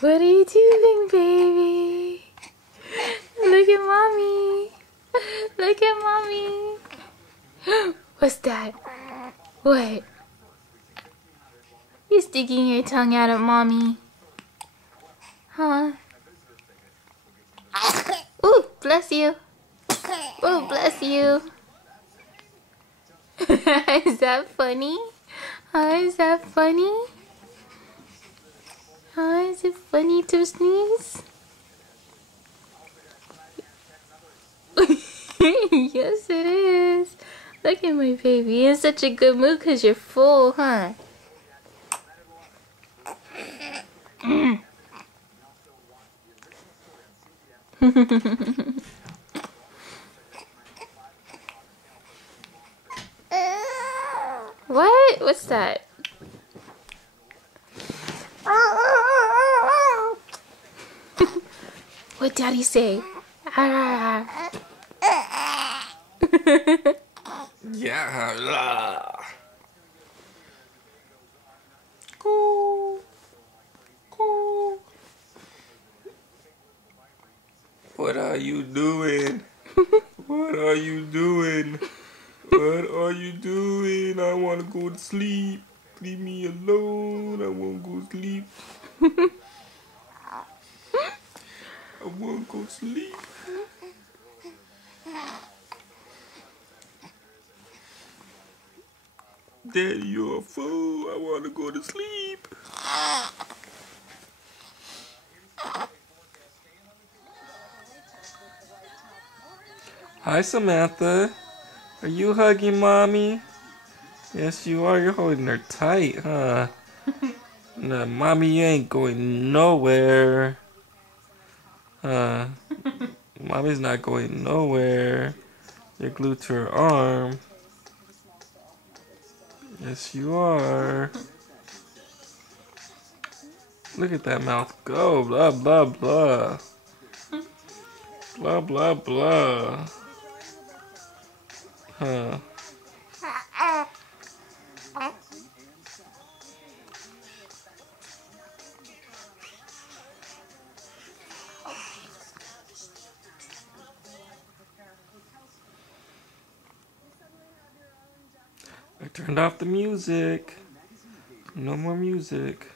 What are you doing, baby? Look at mommy. Look at mommy. What's that? What? You sticking your tongue out at mommy? Huh? Ooh, bless you. Oh, bless you. Is that funny? Is that funny? Is it funny to sneeze? Yes, it is. Look at my baby. You're in such a good mood because you're full, huh? What? What's that? What daddy say? Yeah. Cool. Cool. What are you doing? What are you doing? What are you doing? I want to go to sleep. Leave me alone. I want to go to sleep. I want to go to sleep. Daddy, you're a fool. I want to go to sleep. Hi, Samantha. Are you hugging mommy? Yes, you are. You're holding her tight, huh? No, mommy, you ain't going nowhere. Mommy's not going nowhere. You're glued to her arm. Yes, you are. Look at that mouth go. Blah, blah, blah. Blah, blah, blah. Huh. I turned off the music. No more music.